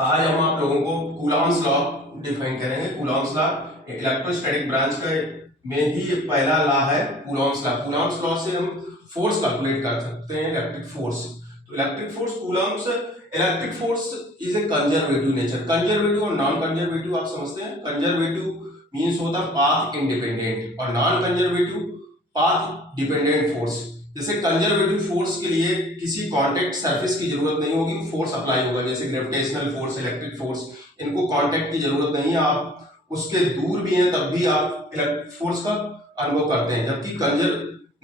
आज हम आप लोगों को कूलॉम्स लॉ डिफाइन करेंगे। कूलॉम्स लॉ इलेक्ट्रोस्टैटिक ब्रांच का में ही पहला लॉ है कूलॉम्स लॉ। कूलॉम्स लॉ से हम फोर्स कैलकुलेट कर सकते हैं, इलेक्ट्रिक फोर्स। तो electric force Coulomb's, electric force is a conservative nature. Conservative और नॉन कंजर्वेटिव आप समझते हैं। कंजर्वेटिव मींस होता है पाथ इंडिपेंडेंट और non conservative path dependent force. जैसे कंजर्वेटिव फोर्स के लिए किसी कांटेक्ट सरफेस की जरूरत नहीं होगी, फोर्स अप्लाई होगा। जैसे ग्रेविटेशनल फोर्स, इलेक्ट्रिक फोर्स, इनको कांटेक्ट की जरूरत नहीं है, आप उसके दूर भी हैं तब भी आप इलेक्ट्रिक फोर्स का अनुभव करते हैं। जबकि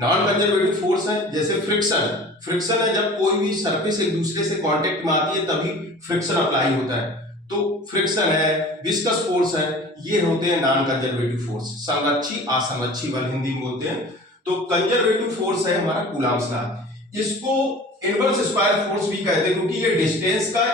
नॉन कंजर्वेटिव फोर्स है, जैसे फ्रिक्शन। फ्रिक्शन है जब कोई भी सरफेस एक दूसरे से कांटेक्ट में आती है तभी फ्रिक्शन अप्लाई होता है। तो फ्रिक्शन है, विस्कस फोर्स है, ये होते हैं नॉन कंजर्वेटिव फोर्स। संरक्षी असंरक्षी बल हिंदी में बोलते हैं। तो कंजर्वेटिव फोर्स है हमारा कूलॉम्स लॉ। इसको इनवर्स स्क्वायर फोर्स भी कहते हैं क्योंकि ये डिस्टेंस का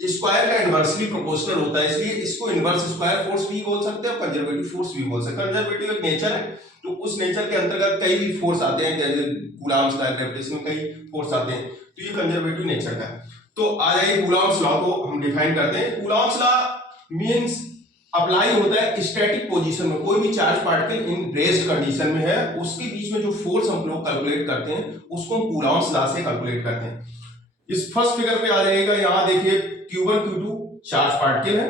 स्क्वायर का इनवर्सली प्रोपोर्शनल होता है, इसलिए इसको इनवर्स स्क्वायर फोर्स भी बोल सकते हैं और कंजर्वेटिव फोर्स भी बोल सकते हैं। कंजर्वेटिव एक नेचर है, तो उस नेचर के अंतर्गत कई भी फोर्स आते हैं, जैसे कूलॉम्स लॉ, ग्रेविटेशन में कई फोर्स आते हैं, तो ये कंजर्वेटिव नेचर का है। तो आ जाइए कूलॉम्स लॉ को हम डिफाइन करते हैं। कूलॉम्स लॉ मींस अप्लाई होता है स्टैटिक पोजीशन में। कोई भी charge particle in rest condition में है, उसके बीच में जो फोर्स हम लोग कैलकुलेट करते हैं उसको हम कूलॉम्स लॉ से कैलकुलेट करते हैं। इस फर्स्ट फिगर पे आ जाएगा, यहां देखिए Q1 Q2 चार्ज पार्टिकल है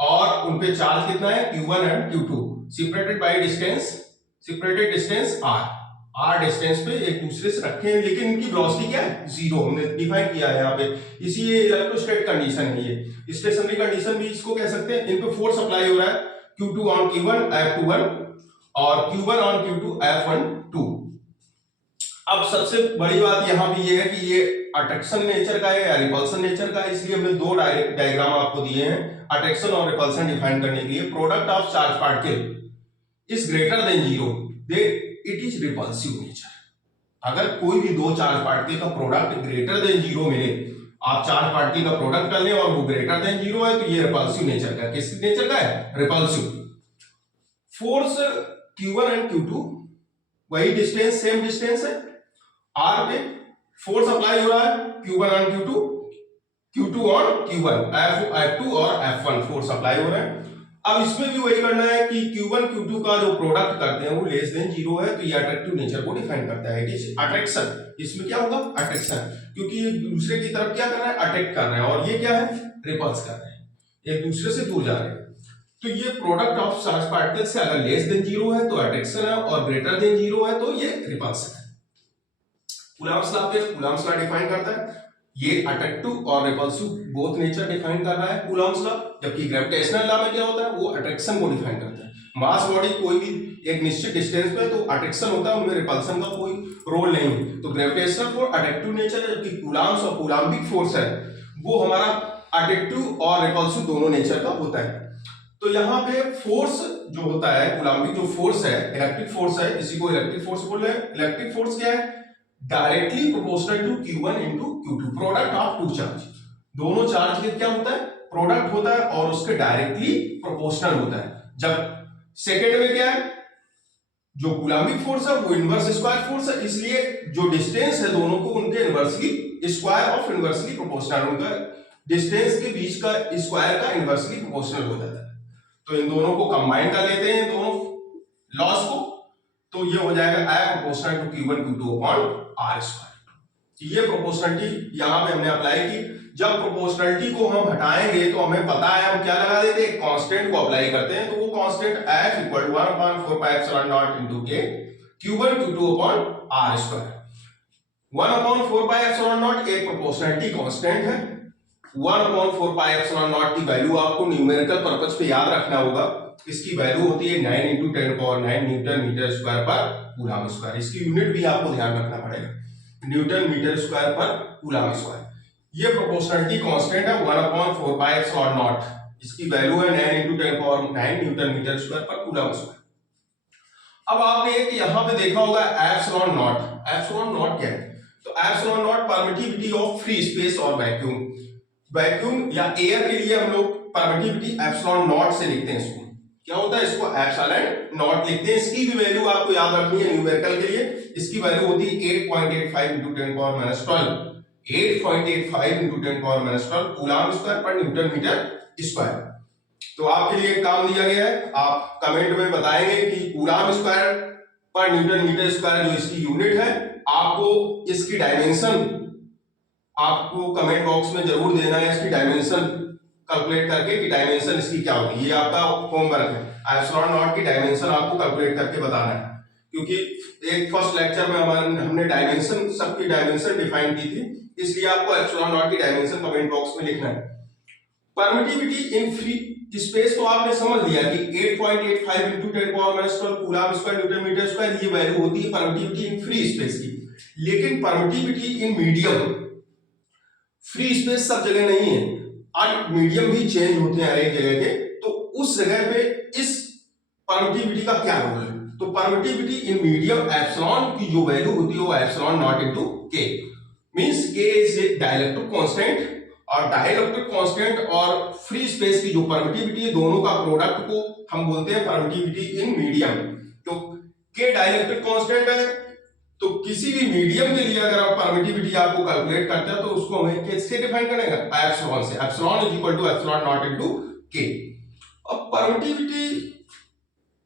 और उनपे चार्ज कितना है Q1 and Q2, separated by distance, separated distance r distance पे एक दूसरे से रखे हैं, लेकिन इनकी वेलोसिटी क्या है, जीरो। हमने डिफाइन किया है यहाँ पे, इसी ये इलेक्ट्रोस्टैटिक कंडीशन है। ये स्टेशनरी कंडीशन भी इसको कह सकते हैं। इन पे फोर्स अप्लाई हो रहा है Q2 ऑन Q1 F21 और Q1 ऑन Q2 F12। अब सबसे बड़ी बात यहाँ पे ये है कि ये अट्रैक्शन नेचर का है या रिपल्सन नेचर का है, इसलिए हमने दो डायग्राम आपको दिए हैं अट्रैक्शन और रिपल्सन डिफाइन करने के लिए। Product of charge particle is greater than zero, they it is repulsive nature. अगर कोई भी दो चार्ज पार्टिकल का प्रोडक्ट ग्रेटर देन जीरो मिले, आप चार्ज पार्टिकल का प्रोडक्ट कर ले और वो ग्रेटर देन जीरो है, तो ये रिपल्सिव नेचर का है। किस नेचर का है, repulsive. Force Q1 and Q2 वही डिस्टेंस, सेम डिस्टेंस है। R पे फोर्स अप्लाई हो रहा है Q1 on Q2, Q2 on Q1, F2 और F1 फोर्स अप्लाई हो रहा है। अब इसमें भी वही करना है कि Q1 Q2 का जो प्रोडक्ट करते हैं वो लेस देन जीरो है, तो ये अट्रैक्टिव नेचर को डिफाइन करता है। It is attraction. इसमें क्या होगा, अट्रैक्शन, क्योंकि ये दूसरे की तरफ क्या कर रहा है, अट्रैक्ट कर रहे हैं, और ये क्या है, रिपल्स कर रहे हैं, एक दूसरे से दूर जा रहे हैं। तो ये प्रोडक्ट ऑफ चार्ज पार्टिकल से अगर लेस देन जीरो है तो अट्रैक्शन है, और ग्रेटर देन जीरो है तो ये रिपल्सन है। कूलॉम्स लॉ पे कूलॉम्स लॉ डिफाइन करता है, ये अट्रैक्टिव और रिपल्सिव बोथ नेचर डिफाइन कर रहा है कूलॉम्स लॉ। जबकि ग्रेविटेशनल लॉ में क्या होता है, वो अट्रैक्शन को डिफाइन करता है। मास बॉडी कोई भी एक निश्चित डिस्टेंस पे तो अट्रैक्शन होता है, उनमें रिपल्सन का कोई रोल नहीं है। तो ग्रेविटेशनल फोर्स अट्रैक्टिव नेचर है, जबकि कूलॉम्स और कूलम्बिक फोर्स है वो हमारा अट्रैक्टिव और रिपल्सिव दोनों नेचर का होता है। तो यहाँ पे फोर्स जो होता है, कूलम्बिक जो फोर्स है, इलेक्ट्रिक फोर्स है, इसी को इलेक्ट्रिक फोर्स बोल रहे हैं। इलेक्ट्रिक फोर्स क्या है, directly proportional to Q1 into Q2, product of two charge. दोनों चार्ज के क्या होता है, प्रोडक्ट होता है और उसके डायरेक्टली प्रोपोर्शनल होता है। जब सेकेंड में क्या है, जो कूलम्बिक फोर्स है वो इनवर्स स्क्वायर फोर्स है, इसलिए जो डिस्टेंस है दोनों को उनके inversely square of inversely proportional, उनका डिस्टेंस के बीच का स्क्वायर का इनवर्सली प्रोपोर्शनल हो जाता है। तो इन दोनों को कंबाइन कर लेते हैं, दोनों लॉस को, तो ये हो जाएगा I proportional to Q1 Q2 upon R square. ये प्रोपोर्शनलिटी यहाँ पे हमने अप्लाई की। जब प्रोपोर्शनलिटी को हम हटाएंगे तो हमें पता है हम क्या लगा देते हैं, कांस्टेंट को अप्लाई करते हैं। तो वो constant F equal to 1/4 pi epsilon naught into K Q1 Q2 upon R square. 1/4 pi epsilon naught एक प्रोपोर्शनलिटी कांस्टेंट है। 1/4 पाई एप्सिलॉन नॉट की वैल्यू आपको न्यूमेरिकल पर्पस पे याद रखना होगा। इसकी वैल्यू होती है 9 × 10⁻⁹ न्यूटन मीटर स्क्वायर पर कूलम स्क्वायर। इसकी यूनिट भी आपको ध्यान रखना पड़ेगा, न्यूटन मीटर स्क्वायर पर कूलम स्क्वायर। ये प्रोपोर्शनलिटी कांस्टेंट है 1/4 पाई एप्सिलॉन नॉट, इसकी वैल्यू है 9 × 10⁻⁹ न्यूटन मीटर स्क्वायर पर कूलम स्क्वायर। अब आपने एक यहाँ पे देखा होगा एप्सिलॉन नॉट। एप्सिलॉन नॉट क्या है, तो epsilon not permittivity of free space और वैक्यूम। वैक्यूम या एयर के लिए हम लोग परमिटिविटी एप्सिलॉन नॉट से लिखते हैं। इसको क्या होता है, इसको एप्सिलॉन नॉट लिखते हैं। इसकी भी वैल्यू आपको याद रखनी है न्यूमेरिकल के लिए। इसकी वैल्यू होती है 8.85 × 10⁻12 8.85 into 10 power minus 12 coulomb square पर न्यूटन मीटर स्क्वायर। तो आपके लिए एक काम दिया गया है, आप कमेंट में बताएंगे कि कूलम्ब स्क्वायर पर न्यूटन मीटर स्क्वायर जो इसकी यूनिट है, आपको इसकी डायमेंशन आपको कमेंट बॉक्स में जरूर देना है, इसकी डायमेंशन कैलकुलेट करके कि डायमेंशन इसकी क्या होगी। ये आपका होमवर्क है, एप्सिलॉन नॉट की डायमेंशन आपको कैलकुलेट करके बताना है, क्योंकि एक फर्स्ट लेक्चर में हमने डायमेंशन सबकी डायमेंशन डिफाइन की थी, इसलिए आपको एप्सिलॉन नॉट की डायमेंशन कमेंट बॉक्स में लिखना है। परमिटिविटी इन फ्री स्पेस को आपने समझ लिया कि 8.85 into 10 power minus 12 coulomb square newton metre square ये वैल्यू होती है परमिटिविटी इन फ्री स्पेस की। लेकिन permittivity in medium, free space सब जगह नहीं है और मीडियम भी चेंज होते हैं हर एक जगह के, तो उस जगह पे इस परमिटिविटी का क्या रोल है। तो परमिटिविटी इन मीडियम एप्सिलॉन की जो वैल्यू होती है वो एप्सिलॉन नॉट इनटू के, मींस के इज ए डाइलेक्ट्रिक कांस्टेंट, और डाइलेक्ट्रिक कांस्टेंट और फ्री स्पेस की जो परमिटिविटी है दोनों का प्रोडक्ट को हम बोलते हैं परमिटिविटी इन मीडियम। तो के डाइलेक्ट्रिक कांस्टेंट है, तो किसी भी मीडियम के लिए अगर आप परमिटिविटी आपको कैलकुलेट करते हैं तो उसको हमें किससे डिफाइन करेगा, एप्सिलॉन से। Epsilon is equal to epsilon naught into K. अब परमिटिविटी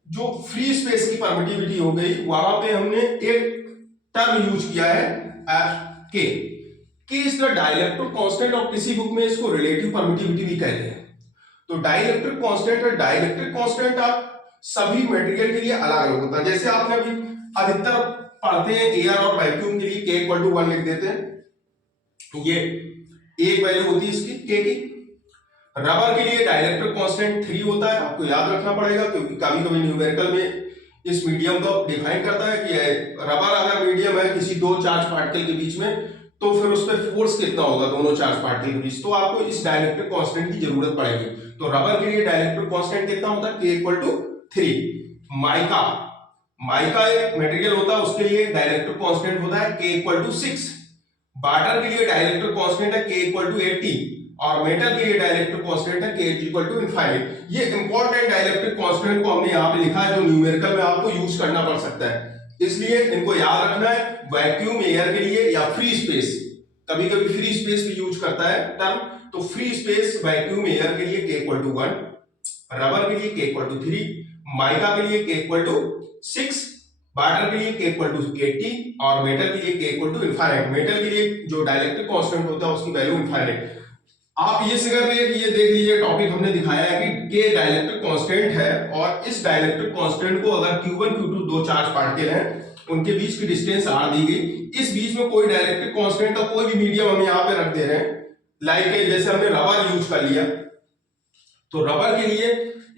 जो फ्री स्पेस की परमिटिविटी हो गई, वहां पे हमने एक टर्म यूज किया है के इज द डाइलेक्ट्रिक कांस्टेंट, और किसी बुक में इसको रिलेटिव परमिटिविटी भी कहते हैं। तो डाइलेक्ट्रिक कांस्टेंट और डाइलेक्ट्रिक कांस्टेंट आप सभी मटेरियल के लिए अलग अलग होता है। जैसे आपने अभी अधिकतर पढ़ते हैं एयर और वैक्यूम के लिए के इक्वल टू 1 लिख देते हैं, ये एक वैल्यू होती है इसकी के की। रबर के लिए डाइलेक्ट्रिक कांस्टेंट 3 होता है, आपको याद रखना पड़ेगा, क्योंकि कभी कभी न्यूमेरिकल में इस मीडियम को डिफाइन करता है कि रबर अगर मीडियम है किसी दो चार्ज पार्टिकल के बीच में, तो फिर उस पर फोर्स कितना होगा दोनों चार्ज पार्टिकल के बीच, तो आपको इस डाइलेक्ट्रिक कांस्टेंट की जरूरत पड़ेगी। तो रबर के लिए डाइलेक्ट्रिक कांस्टेंट कितना होता है, के इक्वल टू 3। माइका एक मटेरियल होता है, उसके लिए डाइलेक्ट्रिक कांस्टेंट होता है के इक्वल टू 6। वाटर के लिए डाइलेक्ट्रिक कांस्टेंट है के इक्वल टू 80, और मेटल के लिए डाइलेक्ट्रिक कांस्टेंट है के इक्वल टू इनफाइनाइट। ये इंपॉर्टेंट डाइलेक्ट्रिक कांस्टेंट को हमने यहाँ पे लिखा है, जो न्यूमेरिकल में आपको यूज करना पड़ सकता है, इसलिए इनको याद रखना है। वैक्यूम एयर के लिए या फ्री स्पेस, कभी कभी फ्री स्पेस भी यूज करता है टर्म, तो फ्री स्पेस वैक्यूम एयर के लिए के इक्वल टू 1, रबर के लिए के इक्वल टू 3, माइका के लिए के इक्वल टू 6, वाटर के लिए के इक्वल टू 80, और मेटल के लिए के इक्वल टू इनफाइनाइट। मेटल के लिए जो डाइलेक्ट्रिक कांस्टेंट होता है उसकी वैल्यू इनफाइनाइट। आप ये फिगर में ये देख लीजिए, टॉपिक हमने दिखाया है कि के डाइलेक्ट्रिक कांस्टेंट है, और इस डाइलेक्ट्रिक कांस्टेंट को अगर Q1 Q2 दो चार्ज पार्टिकल हैं, उनके बीच की डिस्टेंस r दी गई, इस बीच में कोई डाइलेक्ट्रिक कांस्टेंट का कोई भी मीडियम हम यहाँ पे रख दे रहे हैं, लाइक जैसे हमने रबर यूज कर लिया, तो रबर के लिए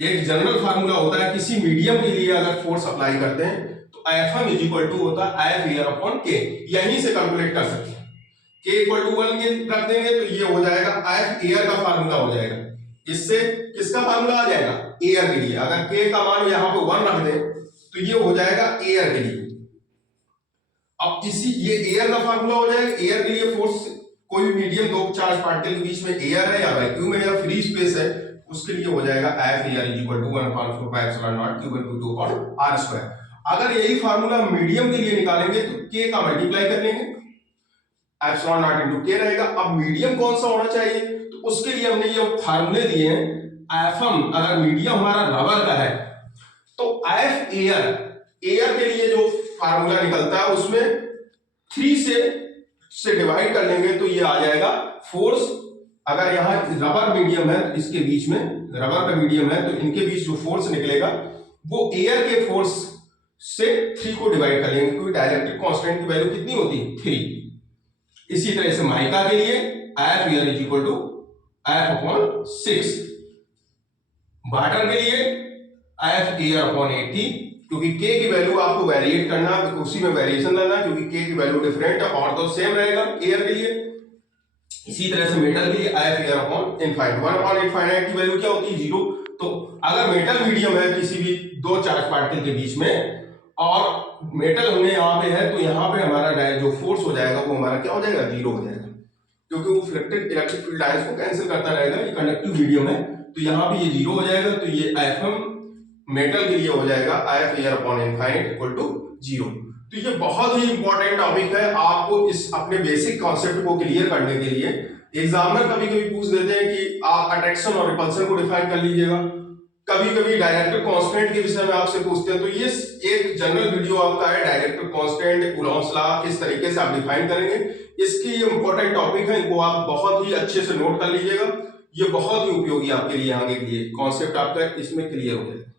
एक जनरल फार्मूला होता है, किसी मीडियम के लिए अगर फोर्स अप्लाई करते हैं तो Fm इज इक्वल टू होता है F एयर अपॉन K, यहीं से कैलकुलेट कर सकते हैं। K इक्वल टू 1 रख देंगे तो ये हो जाएगा F एयर का फार्मूला हो जाएगा। इससे किसका फार्मूला आ जाएगा, एयर के लिए। अगर K का मान यहाँ पे 1 रख दें तो ये हो जाएगा एयर के लिए। अब इसी ये एयर का फार्मूला हो जाएगा, एयर के लिए फोर्स कोई भी मीडियम दो चार्ज पार्टिकल के बीच में एयर है या वैक्यूम है या फ्री स्पेस है, उसके लिए हो जाएगा F air is equal to 1/4πε0 Q1 Q2 और r²। अगर यही फार्मूला मीडियम के लिए निकालेंगे तो K का मल्टीप्लाई कर लेंगे, एप्सिलॉन नॉट इनटू के रहेगा। अब मीडियम कौन सा होना चाहिए, तो उसके लिए हमने ये फार्मूले दिए हैं। Fm अगर मीडियम हमारा रबर का है तो F एयर के लिए जो फार्मूला निकलता है उसमें 3 से डिवाइड कर लेंगे तो ये आ जाएगा फोर्स। अगर यहाँ रबर मीडियम है, इसके बीच में रबर का मीडियम है, तो इनके बीच जो फोर्स निकलेगा वो एयर के फोर्स से 3 को डिवाइड कर लेंगे, क्योंकि डाइलेक्ट्रिक कांस्टेंट की वैल्यू कितनी होती है, 3। इसी तरह से माइका के लिए F air is equal to F upon 6, water के लिए F एयर अपॉन 80, क्योंकि K की वैल्यू आपको वेरिएट करना, उसी में वेरिएशन लाना, क्योंकि K की वैल्यू डिफरेंट है और तो सेम रहेगा एयर के लिए। इसी तरह से मेटल के लिए F air upon infinite, 1 upon infinite की वैल्यू क्या होती है, 0। तो अगर मेटल मीडियम है किसी भी दो चार्ज पार्टिकल के बीच में और मेटल हमने यहाँ पे है, तो यहाँ पे हमारा जो फोर्स हो जाएगा वो हमारा क्या हो जाएगा, 0 हो जाएगा, क्योंकि वो रिफ्लेक्टेड इलेक्ट्रिक फील्ड लाइंस को कैंसिल करता रहेगा। ये कंडक्टिव मीडियम है तो यहाँ पे ये 0 हो जाएगा, तो ये Fm मेटल के लिए हो जाएगा F air upon infinite equal to 0। तो ये बहुत ही इंपॉर्टेंट टॉपिक है आपको इस अपने बेसिक कॉन्सेप्ट को क्लियर करने के लिए। एग्जामिनर कभी कभी पूछ देते हैं कि आप अट्रैक्शन और रिपल्शन को डिफाइन कर लीजिएगा, कभी कभी डायरेक्टिव कांस्टेंट के विषय में आपसे पूछते हैं। तो ये एक जनरल वीडियो आपका है, डायरेक्टिव कांस्टेंट, कूलॉम्स लॉ किस तरीके से आप डिफाइन करेंगे, इसकी ये इंपॉर्टेंट टॉपिक है, इनको आप बहुत ही अच्छे से नोट कर लीजिएगा। ये बहुत ही उपयोगी आपके लिए आगे के लिए कॉन्सेप्ट आपका इसमें क्लियर हो जाएगा।